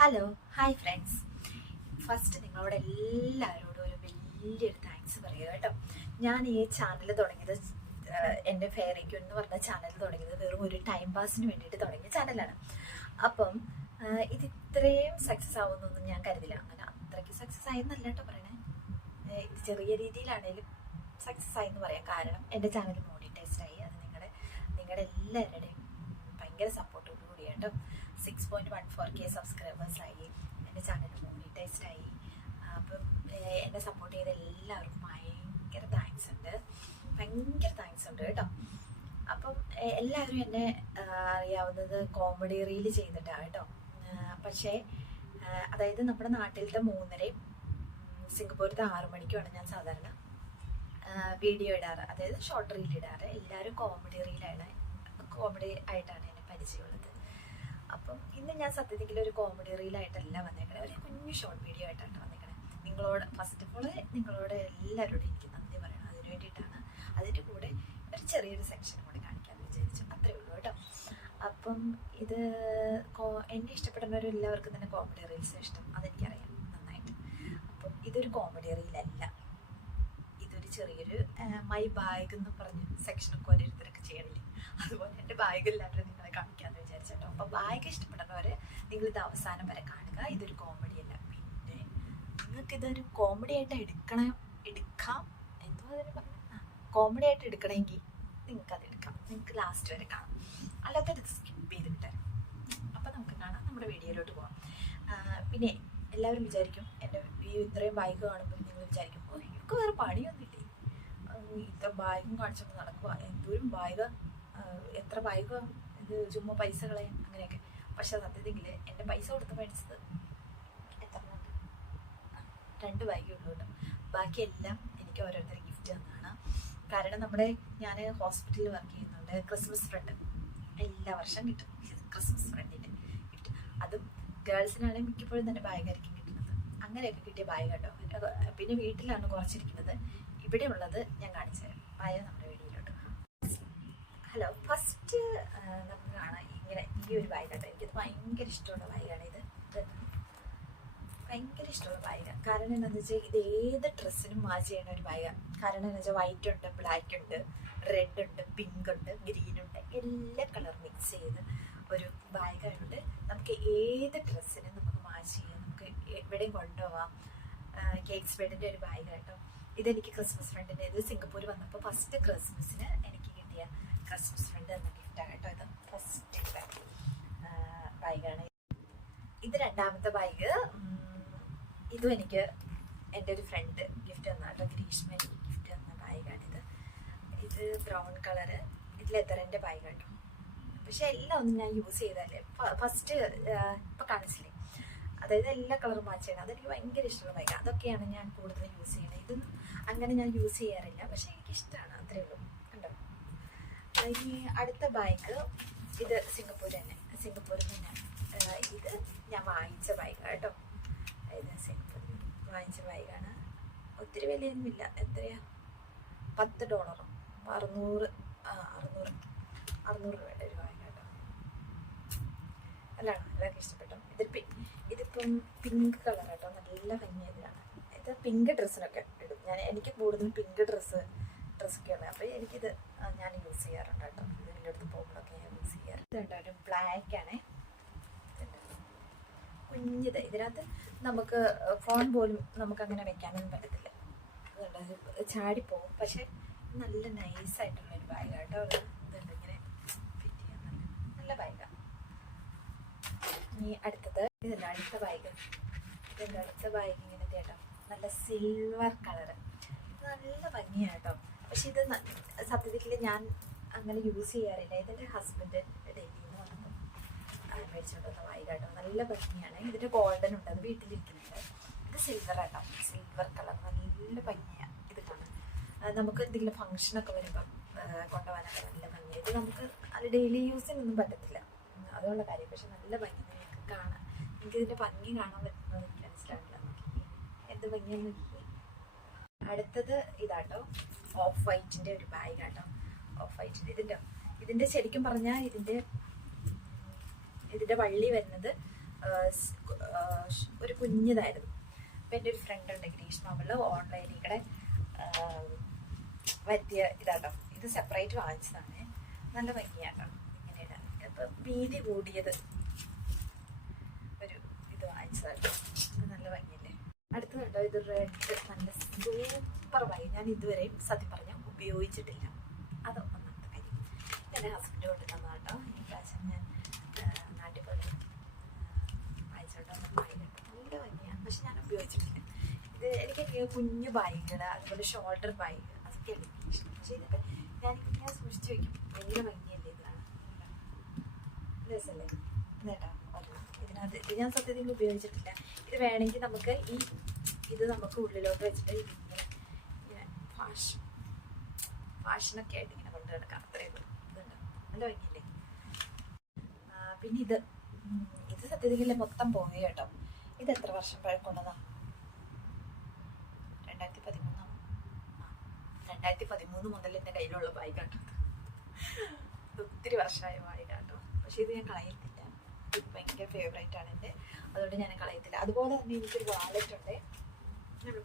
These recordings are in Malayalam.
Hello hi friends. ഫസ്റ്റ് നിങ്ങളോട് എല്ലാവരോടും ഒരു വലിയൊരു താങ്ക്സ് പറയുക കേട്ടോ. ഞാൻ ഈ ചാനൽ തുടങ്ങിയത് എൻ്റെ ഫെയറിക്യൂ എന്ന് പറഞ്ഞ ചാനൽ തുടങ്ങിയത് വെറും ഒരു ടൈം പാസിന് വേണ്ടിയിട്ട് തുടങ്ങിയ ചാനലാണ്. അപ്പം ഇത് ഇത്രയും സക്സസ് ആവുമെന്നൊന്നും ഞാൻ കരുതില്ല. അങ്ങനെ അത്രയ്ക്ക് സക്സസ് ആയെന്നല്ല കേട്ടോ പറയണേ. ഇത് ചെറിയ രീതിയിലാണേലും സക്സസ് ആയി എന്ന് പറയാം. കാരണം എൻ്റെ ചാനൽ മോണിറ്റൈസ്ഡ് ആയി. അത് നിങ്ങളുടെ എല്ലാവരുടെയും ഭയങ്കര സപ്പോർട്ടോട് കൂടി കേട്ടോ. 6.14K സബ്സ്ക്രൈബേഴ്സായി. എൻ്റെ ചാനൽ മോണിറ്റൈസ്ഡ് ആയി. അപ്പം എന്നെ സപ്പോർട്ട് ചെയ്ത എല്ലാവർക്കും ഭയങ്കര താങ്ക്സ് ഉണ്ട് കേട്ടോ. അപ്പം എല്ലാവരും എന്നെ അറിയാവുന്നത് കോമഡി റീൽ ചെയ്തിട്ടാണ് കേട്ടോ. പക്ഷേ അതായത് നമ്മുടെ നാട്ടിലത്തെ 3:30 സിംഗപ്പൂരത്തെ 6 മണിക്കുമാണ് ഞാൻ സാധാരണ വീഡിയോ ഇടാറ്, അതായത് ഷോർട്ട് റീൽ ഇടാറ്. എല്ലാവരും കോമഡി ആയിട്ടാണ് എന്നെ പരിചയമുള്ളത്. അപ്പം ഇന്ന് ഞാൻ സത്യത്തിൽ ഒരു കോമഡി റീലായിട്ടല്ല വന്നേക്കണേ, ഒരു കുഞ്ഞു ഷോർട്ട് വീഡിയോ ആയിട്ടാണ് വന്നേക്കണേ. നിങ്ങളോട് ഫസ്റ്റ് ഓഫ് ഓൾ നിങ്ങളോട് എല്ലാവരോടും എനിക്ക് നന്ദി പറയണം. അതിന് വേണ്ടിയിട്ടാണ്. അതിൻ്റെ കൂടെ ഒരു ചെറിയൊരു സെക്ഷൻ കൂടെ കാണിക്കാമെന്ന് വിചാരിച്ചു. അത്രേ ഉള്ളൂ കേട്ടോ. അപ്പം ഇത് എന്നെ ഇഷ്ടപ്പെടുന്നവരും എല്ലാവർക്കും തന്നെ കോമഡി റീൽസ് ഇഷ്ടം, അതെനിക്കറിയാം നന്നായിട്ട്. അപ്പം ഇതൊരു കോമഡി റീലല്ല, ഇതൊരു ചെറിയൊരു മൈ ബാഗ് എന്ന് പറഞ്ഞ് സെക്ഷനൊക്കെ ഓരോരുത്തരൊക്കെ ചെയ്യണില്ലേ, അതുപോലെ എൻ്റെ ബാഗ് എല്ലാവരും നിങ്ങളെ കാണിക്കാമെന്ന് വിചാരിച്ചേട്ടോ. അപ്പം ബാഗ് ഇഷ്ടപ്പെടുന്നവർ നിങ്ങളിത് അവസാനം വരെ കാണുക. ഇതൊരു കോമഡി അല്ല. പിന്നെ നിങ്ങൾക്കിതൊരു കോമഡി ആയിട്ട് എടുക്കാം എന്തോ അതിന് പറഞ്ഞു, കോമഡി ആയിട്ട് എടുക്കണമെങ്കിൽ നിങ്ങൾക്കത് എടുക്കാം. നിങ്ങൾക്ക് ലാസ്റ്റ് വരെ കാണാം, അല്ലാത്ത ഇത് സ്കിപ്പ് ചെയ്ത് വിട്ടാൽ. അപ്പം നമുക്ക് കാണാം, നമ്മുടെ വീഡിയോയിലോട്ട് പോകാം. പിന്നെ എല്ലാവരും വിചാരിക്കും, എൻ്റെ ഈ ഇത്രയും ബാഗ് കാണുമ്പോൾ നിങ്ങൾ വിചാരിക്കും, ഓ എനിക്ക് വേറെ പണിയൊന്നുമില്ലേ, ഇത്ര ബാഗും കാണിച്ചുകൊണ്ട് നടക്കുക, എന്തോരം ബാഗ്, എത്ര ബാഗ്, ഇത് ചുമ്മാ പൈസ കളയാൻ അങ്ങനെയൊക്കെ. പക്ഷെ സത്യത്തിൽ എൻ്റെ പൈസ കൊടുത്ത് മേടിച്ചത് എത്ര 2 ബാഗേ ഉള്ളൂ കേട്ടോ. ബാക്കിയെല്ലാം എനിക്ക് ഓരോരുത്തർ ഗിഫ്റ്റ് തന്നതാണ്. കാരണം ഞാൻ ഹോസ്പിറ്റലിൽ വർക്ക് ചെയ്യുന്നുണ്ട്. ക്രിസ്മസ് ഫ്രണ്ട് എല്ലാ വർഷം കിട്ടും, ക്രിസ്മസ് ഫ്രണ്ടിൻ്റെ ഗിഫ്റ്റ്. അതും ഗേൾസിനാണെങ്കിൽ മിക്കപ്പോഴും തന്നെ ബാഗായിരിക്കും കിട്ടുന്നത്. അങ്ങനെയൊക്കെ കിട്ടിയ ബാഗ് കേട്ടോ. പിന്നെ വീട്ടിലാണ് കുറച്ചിരിക്കുന്നത്. ഇവിടെ ഉള്ളത് ഞാൻ കാണിച്ചു തരാം. നമ്മുടെ വീഡിയോയിലോട്ട്. ഹലോ, ഫസ്റ്റ് നമുക്ക് കാണാം ഇങ്ങനെ ഈ ഒരു ബാഗ് കേട്ടോ. എനിക്കത് ഭയങ്കര ഇഷ്ടമുള്ള ബാഗാണ്. ഇത് ഭയങ്കര ഇഷ്ടമുള്ള ബാഗാണ്. കാരണം എന്താണെന്ന് വെച്ചാൽ ഇത് ഏത് ഡ്രസ്സിനും മാച്ച് ചെയ്യുന്ന ഒരു ബാഗാണ്. കാരണം എന്താ വെച്ചാൽ വൈറ്റ് ഉണ്ട്, ബ്ലാക്ക് ഉണ്ട്, റെഡ് ഉണ്ട്, പിങ്ക് ഉണ്ട്, ഗ്രീൻ ഉണ്ട്, എല്ലാ കളർ മിക്സ് ചെയ്ത് ഒരു ബാഗായതുകൊണ്ട് നമുക്ക് ഏത് ഡ്രസ്സിനും നമുക്ക് മാച്ച് ചെയ്യാം, നമുക്ക് എവിടെയും കൊണ്ടുപോവാം. കേക്ക്സ് ബെഡിൻ്റെ ഒരു ബാഗ് കേട്ടോ. ഇതെനിക്ക് ക്രിസ്മസ് ഫ്രണ്ടിൻ്റെ, ഇത് സിംഗപ്പൂർ വന്നപ്പോൾ ഫസ്റ്റ് ക്രിസ്മസിന് എനിക്ക് കിട്ടിയ ക്രിസ്മസ് ഫ്രണ്ട് എന്ന ഗിഫ്റ്റാണ് കേട്ടോ. ഇത് ഫസ്റ്റ് ബാഗാണ്. ഇത് രണ്ടാമത്തെ ബാഗ്. ഇതും എനിക്ക് എൻ്റെ ഒരു ഫ്രണ്ട് ഗിഫ്റ്റ് തന്ന കേട്ടോ. ഗ്രീഷ്മ എനിക്ക് ഗിഫ്റ്റ് തന്ന ബാഗാണിത്. ഇത് ബ്രൗൺ കളറ്, ഇത് ലെതറിൻ്റെ ബാഗ് കേട്ടോ. പക്ഷെ എല്ലാം ഒന്നും ഞാൻ യൂസ് ചെയ്താലേ ഫസ്റ്റ് ഇപ്പം കാണിച്ചില്ലേ, അതായത് എല്ലാ കളറും മാച്ച് ചെയ്യണം. അതെനിക്ക് ഭയങ്കര ഇഷ്ടമുള്ള ബാഗ്. അതൊക്കെയാണ് ഞാൻ കൂടുതൽ യൂസ് ചെയ്യുന്നത്. ഇതൊന്നും അങ്ങനെ ഞാൻ യൂസ് ചെയ്യാറില്ല, പക്ഷെ എനിക്കിഷ്ടമാണ്, അത്രേ ഉള്ളൂ. കണ്ടോ. ഇനി അടുത്ത ബാഗ്, ഇത് സിംഗപ്പൂരിൽ തന്നെ ഇത് ഞാൻ വാങ്ങിച്ച ബാഗ് കേട്ടോ. ഇത് സിംഗപ്പൂരിൽ വാങ്ങിച്ച ബാഗാണ്. ഒത്തിരി വിലയൊന്നുമില്ല. എത്രയാ, $10, 600 രൂപയുടെ ഒരു ബാഗ് കേട്ടോ. നല്ലതാണ്, എല്ലാവർക്കും ഇഷ്ടപ്പെട്ടു. ഇതിപ്പം പിങ്ക് കളർ കേട്ടോ, നല്ല ഭംഗിയായതിലാണ്. ഇത് പിങ്ക് ഡ്രസ്സിനൊക്കെ ഇടും ഞാൻ. എനിക്ക് കൂടുതലും പിങ്ക് ഡ്രസ്സൊക്കെയാണ്. അപ്പോൾ എനിക്കിത് ഞാൻ യൂസ് ചെയ്യാറുണ്ട് കേട്ടോ. ഇതിൻ്റെ അടുത്ത് പോകുമ്പോഴൊക്കെ ഞാൻ യൂസ് ചെയ്യാറ്. ഇതുണ്ട് ഒരു ബ്ലാക്കാണ്, കുഞ്ഞിത്. ഇതിനകത്ത് നമുക്ക് ഫോൺ പോലും നമുക്കങ്ങനെ വെക്കാനൊന്നും പറ്റത്തില്ല, അതുകൊണ്ട് ചാടിപ്പോവും. പക്ഷെ നല്ല നൈസായിട്ടുള്ളൊരു ബാഗ് കേട്ടോ. ഇതുണ്ട് ഇങ്ങനെ ഫിറ്റ് ചെയ്യാൻ നല്ല ബാഗാണ്. ഇനി അടുത്തത് ഇതുണ്ട് അടുത്ത ബാഗ്. ഇങ്ങനത്തെ കേട്ടോ, നല്ല സിൽവർ കളറ്, നല്ല ഭംഗിയാണ് കേട്ടോ. പക്ഷെ ഇത് സത്യത്തിൽ ഞാൻ അങ്ങനെ യൂസ് ചെയ്യാറില്ല. ഇതെൻ്റെ ഹസ്ബൻഡ് ഡൽഹിയിൽ നിന്ന് വന്നപ്പോൾ മേടിച്ചോണ്ട് വന്ന ബാഗ് കേട്ടോ. നല്ല ഭംഗിയാണ്. ഇതിൻ്റെ ഗോൾഡൻ ഉണ്ട്, അത് വീട്ടിലിരിക്കുന്നുണ്ട്. ഇത് സിൽവർ ആട്ടോ, സിൽവർ കളർ, നല്ല ഭംഗിയാണ്. ഇത് കാണാൻ നമുക്ക് എന്തെങ്കിലും ഫംഗ്ഷനൊക്കെ വരുമ്പം കൊണ്ടുപോകാനൊക്കെ നല്ല ഭംഗിയാണ്. ഇത് നമുക്ക് അത് ഡെയിലി യൂസിനൊന്നും പറ്റത്തില്ല, അതുള്ള കാര്യം. പക്ഷെ നല്ല ഭംഗി നിങ്ങൾക്ക് കാണാം. എനിക്കിതിൻ്റെ ഭംഗി കാണാൻ പറ്റുന്നത് എനിക്ക് മനസ്സിലാവില്ല. എന്ത് ഭംഗിയെന്ന് നോക്കി. അടുത്തത് ഇതാട്ടോ, ഓഫ് വൈറ്റിൻ്റെ ഒരു ബാഗ് കേട്ടോ. ഓഫ് വൈറ്റിൻ്റെ ഇതിൻ്റെ ശരിക്കും പറഞ്ഞാൽ ഇതിൻ്റെ വള്ളി വരുന്നത് ഒരു കുഞ്ഞിതായിരുന്നു. അപ്പം എൻ്റെ ഒരു ഫ്രണ്ട് ഉണ്ട് ഗ്രീഷ്മ, അവള് ഓൺലൈനിൽ കൂടെ വരുത്തിയ ഇതാട്ടോ. ഇത് സെപ്പറേറ്റ് വാങ്ങിച്ചതാണ്. നല്ല ഭംഗിയാട്ടോ ഇങ്ങനെ ഇടാൻ. ഇപ്പം വീതി കൂടിയത് ഒരു ഇത് വാങ്ങിച്ചതാട്ടോ. ഇത് നല്ല ഭംഗിയല്ലേ. അടുത്ത് കണ്ടോ, ഇത് റെഡ് നല്ല സൂപ്പർ ഭംഗി. ഞാൻ ഇതുവരെയും സത്യം പറഞ്ഞാൽ ഉപയോഗിച്ചിട്ടില്ല. അത് ഒന്നാമത്തെ കാര്യം. എൻ്റെ ഹസ്ബൻഡ് കൊണ്ട് തന്നാട്ടോ. ഈ പ്രാവശ്യം ഞാൻ നാട്ടിൽ പോയി വായിച്ചോട്ടോ. നല്ല ഭംഗിയാണ്, പക്ഷെ ഞാൻ ഉപയോഗിച്ചിട്ടില്ല. ഇത് എനിക്ക് കുഞ്ഞു ബാഗുകൾ, അതുപോലെ ഷോൾഡർ ബാഗ്, അതൊക്കെ എനിക്ക് ഇഷ്ടം. പക്ഷേ ഇതൊക്കെ ഞാൻ സൂക്ഷിച്ച് വയ്ക്കും. ഭയങ്കര ഭംഗിയല്ലേ ഇതാണ്. രസമല്ലേ ഇതേട്ടാ. ഇതിനകത്ത് ഇത് ഞാൻ സത്യത്തിൽ ഉപയോഗിച്ചിട്ടില്ല. ഇത് വേണമെങ്കിൽ നമുക്ക് ഇത് നമുക്ക് ഉള്ളിലോട്ട് വെച്ചിട്ട് ഇങ്ങനെ ഫാഷനൊക്കെ ആയിട്ട് ഇങ്ങനെ കൊണ്ട് കിടക്കാം. അത്രയും ഇതുണ്ട്. നല്ല ഭംഗിയില്ലേ. പിന്നെ ഇത് സത്യത്തിൽ മൊത്തം പോവുക കേട്ടോ. ഇത് എത്ര വർഷം പഴക്കമുള്ളതാ? 2013 മുതൽ എൻ്റെ കയ്യിലുള്ള ബാഗാട്ടോ. ഒത്തിരി വർഷമായ ബാഗാട്ടോ. പക്ഷെ ഇത് ഞാൻ കളയത്തില്ല. ഇത് ഭയങ്കര ഫേവറേറ്റ് ആണ് എൻ്റെ. അതുകൊണ്ട് ഞാൻ കളയത്തില്ല. അതുപോലെ തന്നെ എനിക്കൊരു വാലറ്റ് ഉണ്ട്.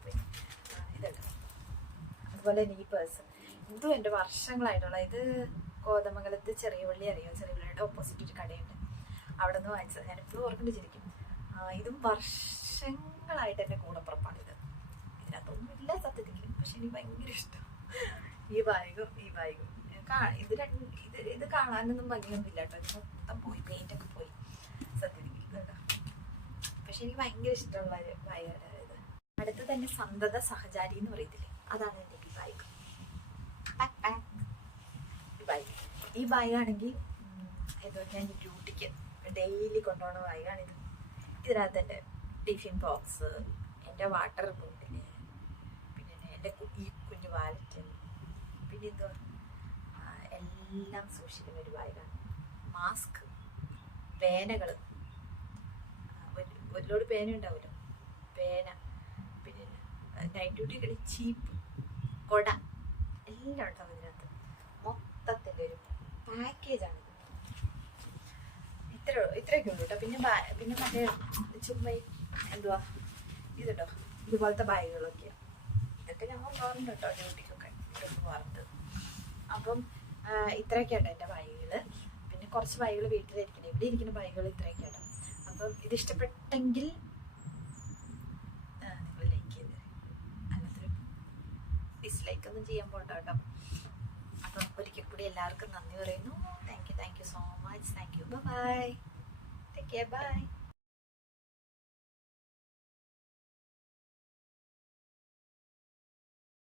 പോയി ഇതെടുക്കാം. അതുപോലെ തന്നെ ഈ പേഴ്സ്, ഇതും എൻ്റെ വർഷങ്ങളായിട്ടുള്ള. ഇത് കോതമംഗലത്ത് ചെറിയ പള്ളി അറിയോ? ചെറിയ പള്ളിയുടെ ഓപ്പോസിറ്റ് ഒരു കടയുണ്ട്. അവിടെ നിന്ന് വാങ്ങിച്ചത്. ഞാനിപ്പോഴും ഓർക്കേണ്ടി ശരിക്കും. ഇതും വർഷങ്ങളായിട്ട് എൻ്റെ കൂടപ്പുറപ്പാണ്. ഇതിനകത്തൊന്നും ഇല്ല സത്യത്തിൽ, പക്ഷെ എനിക്ക് ഭയങ്കര ഇഷ്ടം. ഈ ബാഗും ഇത് കാണാനൊന്നും ഭംഗിയൊന്നുമില്ല കേട്ടോ. ഇത് മൊത്തം പോയി, പെയിൻ്റൊക്കെ പോയി സത്യത്തിൽ കേട്ടോ. പക്ഷെ എനിക്ക് ഭയങ്കര ഇഷ്ടമുള്ള ഒരു ബാഗാണ് ഇത്. അടുത്ത് തന്നെ സന്തത സഹചാരി എന്ന് പറയത്തില്ലേ, അതാണ് എൻ്റെ ഈ ബാഗ്. ഈ ബാഗാണെങ്കിൽ ഞാൻ ഡ്യൂട്ടിക്ക് ഡെയിലി കൊണ്ടുപോകുന്ന ബാഗാണിത്. ഇതിനകത്ത് എൻ്റെ ടിഫിൻ ബോക്സ്, എൻ്റെ വാട്ടർ ബോട്ടിൽ, പിന്നെ എൻ്റെ ഈ കുഞ്ഞു വാലറ്റ്, പിന്നെ എന്തോ എല്ലാം സൂക്ഷിക്കുന്ന ഒരു ബാഗാണ്. മാസ്ക്, പേനകൾ, ഒരു ലോഡ് പേന ഉണ്ടാവുമല്ലോ, പേന, പിന്നെ നൈറ്റ് ഡ്യൂട്ടിയുടെ ചീപ്പ്, കൊട, എല്ലാം ഉണ്ടാവും ഇതിനകത്ത്. മൊത്തത്തിൻ്റെ ഒരു പാക്കേജാണ്. ഇത്രയൊക്കെ ഉള്ളൂ കേട്ടോ. പിന്നെ മറ്റേ ചുമ്മാ എന്തുവാ ഇതുണ്ടോ, ഇതുപോലത്തെ ബാഗുകളൊക്കെയാണ്. ഇതൊക്കെ ഞാൻ കൊണ്ടുപോകാറുണ്ട് കേട്ടോ ഡ്യൂട്ടിക്കൊക്കെ ഇട്ടൊന്ന് പോകാറുണ്ട്. അപ്പം ഇത്രയൊക്കെയാണ് എൻ്റെ ബാഗുകൾ. പിന്നെ കുറച്ച് ബാഗുകൾ വീട്ടിലിരിക്കണം. ഇവിടെ ഇരിക്കുന്ന ബാഗുകൾ ഇത്രയൊക്കെയാണ്. അപ്പം ഇതിഷ്ടപ്പെട്ടെങ്കിൽ നിങ്ങൾ ലൈക്ക് ചെയ്ത്, അല്ലാത്തൊരു ഡിസ്ലൈക്ക് ഒന്നും ചെയ്യാൻ പോകണ്ട കേട്ടോ. അപ്പം ഒരിക്കൽ കൂടി എല്ലാവർക്കും നന്ദി പറയുന്നു. Thank you so much. Thank you. Bye. Take care. By.